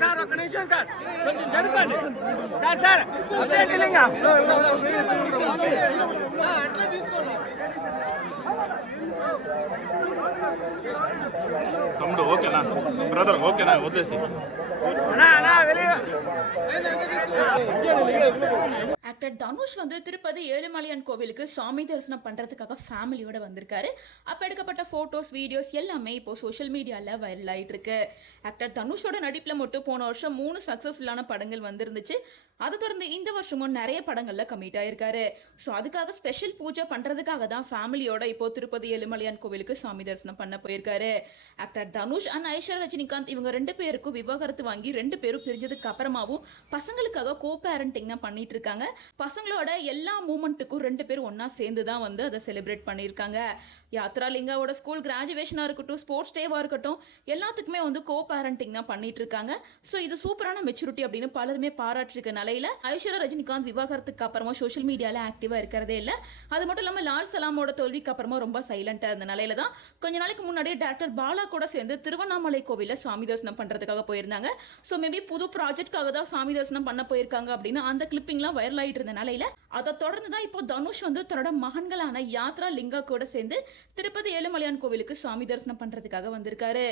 Sir ఒక నిమిషం sir కొంచెం జరగండి సార్ సార్ అట్లా తీసుకోండి తమ్ముడు ఓకేనా బ్రదర్ ఓకేనా వదిలేసి ஆக்டர் தனுஷ் வந்து திருப்பதி ஏழுமலையான் கோவிலுக்கு சாமி தரிசனம் பண்றதுக்காக ஃபேமிலியோட வந்திருக்காரு. அப்ப எடுக்கப்பட்ட போட்டோஸ் வீடியோஸ் எல்லாமே இப்போ சோஷியல் மீடியால வைரல் ஆயிட்டு இருக்கு. ஆக்டர் தனுஷோட நடிப்புல மட்டும் போன வருஷம் 3 சக்சஸ்ஃபுல்லான படங்கள் வந்திருந்துச்சு. அதை தொடர்ந்து இந்த வருஷமும் நிறைய படங்கள்ல கமிட் ஆயிருக்காரு. ஸோ அதுக்காக ஸ்பெஷல் பூஜை பண்றதுக்காக தான் ஃபேமிலியோட இப்போ திருப்பதி ஏழுமலையான் கோவிலுக்கு சாமி தரிசனம் பண்ண போயிருக்காரு. ஆக்டர் தனுஷ் அண்ட் ஐஸ்வர்யா ரஜினிகாந்த் இவங்க 2 பேருக்கும் விவாகரத்து வாங்கி 2 பேரும் பிரிஞ்சதுக்கு அப்புறமாவும் பசங்களுக்காக கோ பேரண்டிங் தான் பண்ணிட்டு இருக்காங்க. பசங்களோட எல்லா மூமெண்ட்டுக்கும் 2 பேரும் ஒன்னா சேர்ந்து தான் வந்து அதை செலிப்ரேட் பண்ணியிருக்காங்க. யாத்ரா லிங்காவோட ஸ்கூல் கிராஜுவேஷனாக இருக்கட்டும், ஸ்போர்ட்ஸ் டேவாக இருக்கட்டும், எல்லாத்துக்குமே வந்து கோ பேரண்டிங் தான் பண்ணிட்டு இருக்காங்க. ஸோ இது சூப்பரான மெச்சூரிட்டி அப்படின்னு பலருமே பாராட்டிருக்க நிலையில ஐஸ்வர்யா ரஜினிகாந்த் விவாகரத்துக்கு அப்புறமா சோஷியல் மீடியால ஆக்டிவா இருக்கிறதே இல்லை. அது மட்டும் இல்லாமல் லால் சலாமோட தோல்விக்கு அப்புறமா ரொம்ப சைலண்டா இருந்த நிலையில தான் கொஞ்ச நாளைக்கு முன்னாடியே டாக்டர் பாலா கூட சேர்ந்து திருவண்ணாமலை கோவில சாமி தரிசனம் பண்றதுக்காக போயிருந்தாங்க. ஸோ மேபி புது ப்ராஜெக்ட்காக தான் சாமி தரிசனம் பண்ண போயிருக்காங்க அப்படின்னு அந்த கிளிப்பிங்லாம் வைரல் ஆயிட்டு இருந்த நிலையில அதை தொடர்ந்து தான் இப்போ தனுஷ் வந்து தன்னோட மகன்களான யாத்ரா லிங்கா கூட சேர்ந்து திருப்பதி ஏழுமலையான் கோவிலுக்கு சாமி தரிசனம் பண்றதுக்காக வந்திருக்காரு.